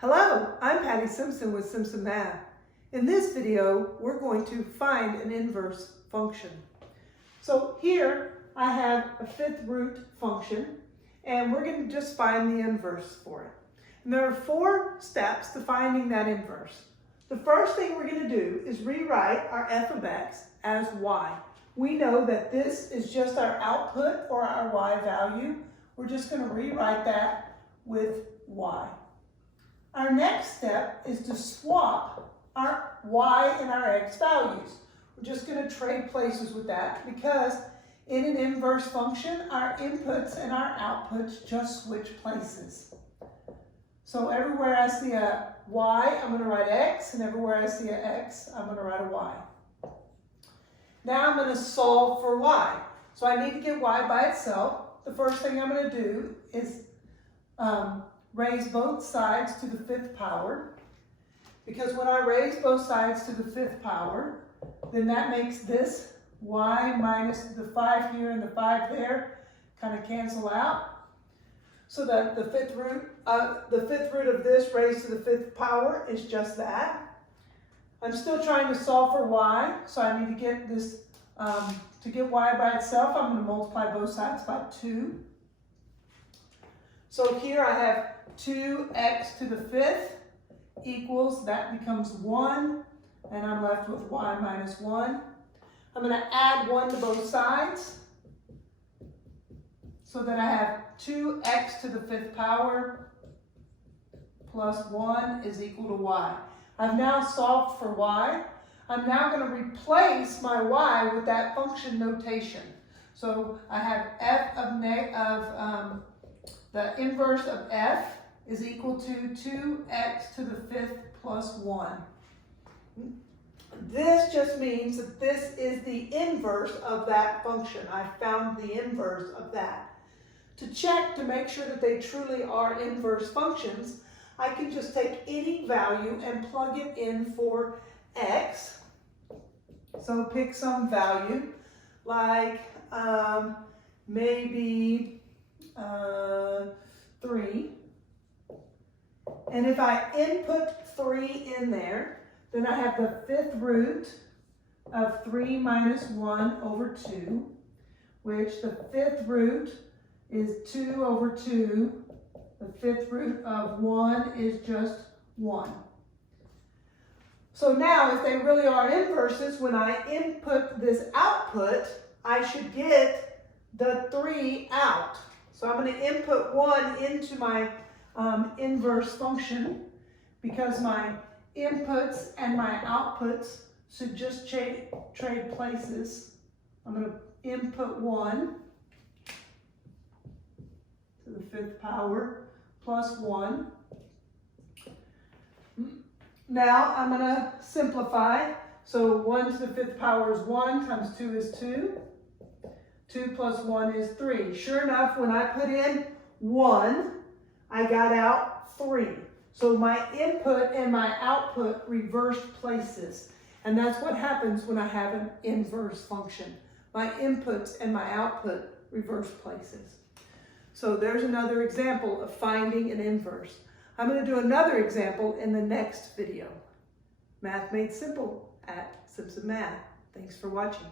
Hello, I'm Patty Simpson with Simpson Math. In this video, we're going to find an inverse function. So here I have a fifth root function, and we're going to just find the inverse for it. And there are 4 steps to finding that inverse. The first thing we're going to do is rewrite our f of x as y. We know that this is just our output or our y value. We're just going to rewrite that with y. Our next step is to swap our y and our x values. We're just going to trade places with that because in an inverse function, our inputs and our outputs just switch places. So everywhere I see a y, I'm going to write x, and everywhere I see an x, I'm going to write a y. Now I'm going to solve for y. So I need to get y by itself. The first thing I'm going to do is raise both sides to the 5th power, because when I raise both sides to the 5th power, then that makes this y minus the 5 here and the 5 there kind of cancel out. So that the fifth root of this raised to the 5th power is just that. I'm still trying to solve for y, so I need to get this, to get y by itself, I'm going to multiply both sides by 2. So here I have 2x to the 5th equals, that becomes 1, and I'm left with y minus 1. I'm going to add 1 to both sides, so that I have 2x to the 5th power plus 1 is equal to y. I've now solved for y. I'm now going to replace my y with that function notation. So I have f of the inverse of f is equal to 2x to the 5th plus 1. This just means that this is the inverse of that function. I found the inverse of that. To check to make sure that they truly are inverse functions, I can just take any value and plug it in for x. So pick some value, like maybe 3. And if I input 3 in there, then I have the 5th root of 3 minus 1 over 2, which the 5th root is 2 over 2. The 5th root of 1 is just 1. So now, if they really are inverses, when I input this output, I should get the 3 out. So I'm going to input 1 into my inverse function, because my inputs and my outputs should just trade places. I'm going to input 1 to the 5th power plus 1. Now I'm going to simplify. So 1 to the 5th power is 1 times 2 is 2. 2 plus 1 is 3. Sure enough, when I put in 1, I got out 3. So my input and my output reversed places. And that's what happens when I have an inverse function. My inputs and my output reverse places. So there's another example of finding an inverse. I'm going to do another example in the next video. Math Made Simple at Simpson Math. Thanks for watching.